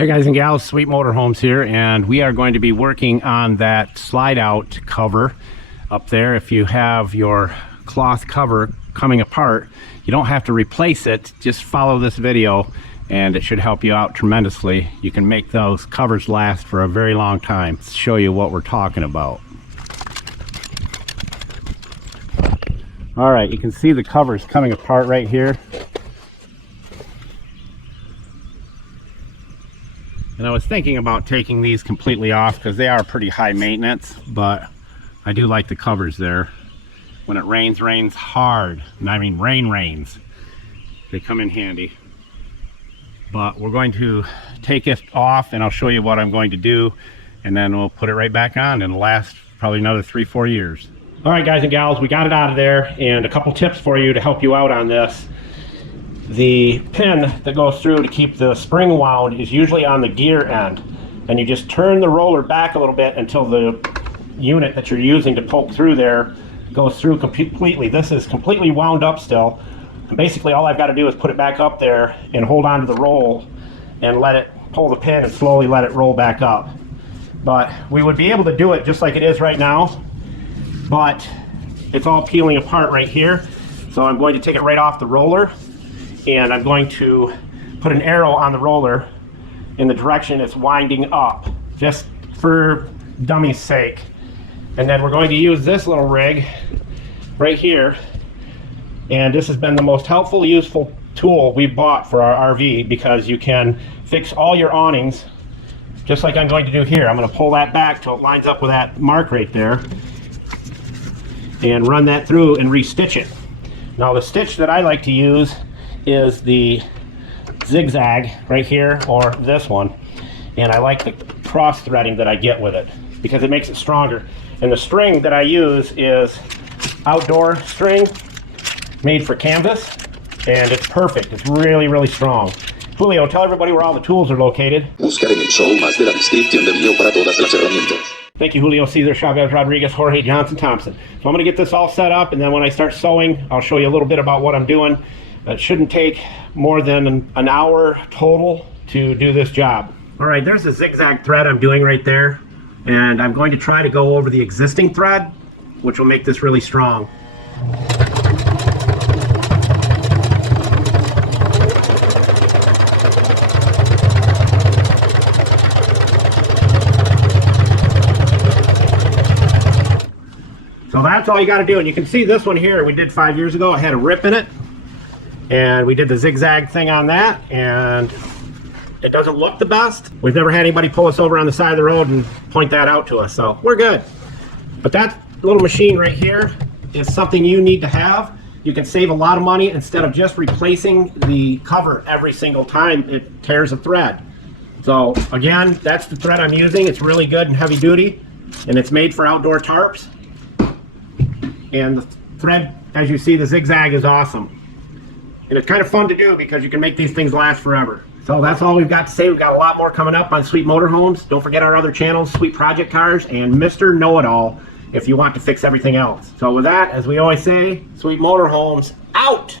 Hey guys and gals, Sweet Motorhomes here, and we are going to be working on that slide out cover up there. If you have your cloth cover coming apart, you don't have to replace it. Just follow this video and it should help you out tremendously. You can make those covers last for a very long time. Let's show you what we're talking about. All right, you can see the covers coming apart right here. And I was thinking about taking these completely off because they are pretty high maintenance, but I do like the covers there. When it rains, rains hard. And I mean rains. They come in handy. But we're going to take it off and I'll show you what I'm going to do, and then we'll put it right back on and it'll last probably another 3-4 years. All right guys and gals, we got it out of there, and a couple tips for you to help you out on this. The pin that goes through to keep the spring wound is usually on the gear end, and you just turn the roller back a little bit until the unit that you're using to poke through there goes through completely. This is completely wound up still, and basically all I've got to do is put it back up there and hold on to the roll and let it pull the pin and slowly let it roll back up. But we would be able to do it just like it is right now, but it's all peeling apart right here, so I'm going to take it right off the roller, and I'm going to put an arrow on the roller in the direction it's winding up, just for dummy's sake. And then we're going to use this little rig right here, and this has been the most helpful, useful tool we bought for our RV, because you can fix all your awnings just like I'm going to do here. I'm going to pull that back till it lines up with that mark right there and run that through and re-stitch it. Now the stitch that I like to use is the zigzag right here, or this one, and I like the cross threading that I get with it because it makes it stronger. And the string that I use is outdoor string made for canvas, and it's perfect. It's really strong. Julio, tell everybody where all the tools are located. Buscar en el show más de la descripción del video para todas las herramientas. Thank you, Julio, Cesar, Chavez, Rodriguez, Jorge, Johnson, Thompson. So I'm going to get this all set up, and then when I start sewing, I'll show you a little bit about what I'm doing. It shouldn't take more than an hour total to do this job. All right, there's the zigzag thread I'm doing right there, and I'm going to try to go over the existing thread, which will make this really strong. So that's all you got to do. And you can see this one here we did 5 years ago. I had a rip in it, and we did the zigzag thing on that, and it doesn't look the best. We've never had anybody pull us over on the side of the road and point that out to us, so we're good. But that little machine right here is something you need to have. You can save a lot of money instead of just replacing the cover every single time it tears a thread. So again, that's the thread I'm using. It's really good and heavy duty, and it's made for outdoor tarps. And the thread, as you see, the zigzag is awesome. And it's kind of fun to do because you can make these things last forever. So that's all we've got to say. We've got a lot more coming up on Sweet Motorhomes. Don't forget our other channels, Sweet Project Cars and Mr. Know-It-All, if you want to fix everything else. So with that, as we always say, Sweet Motorhomes out!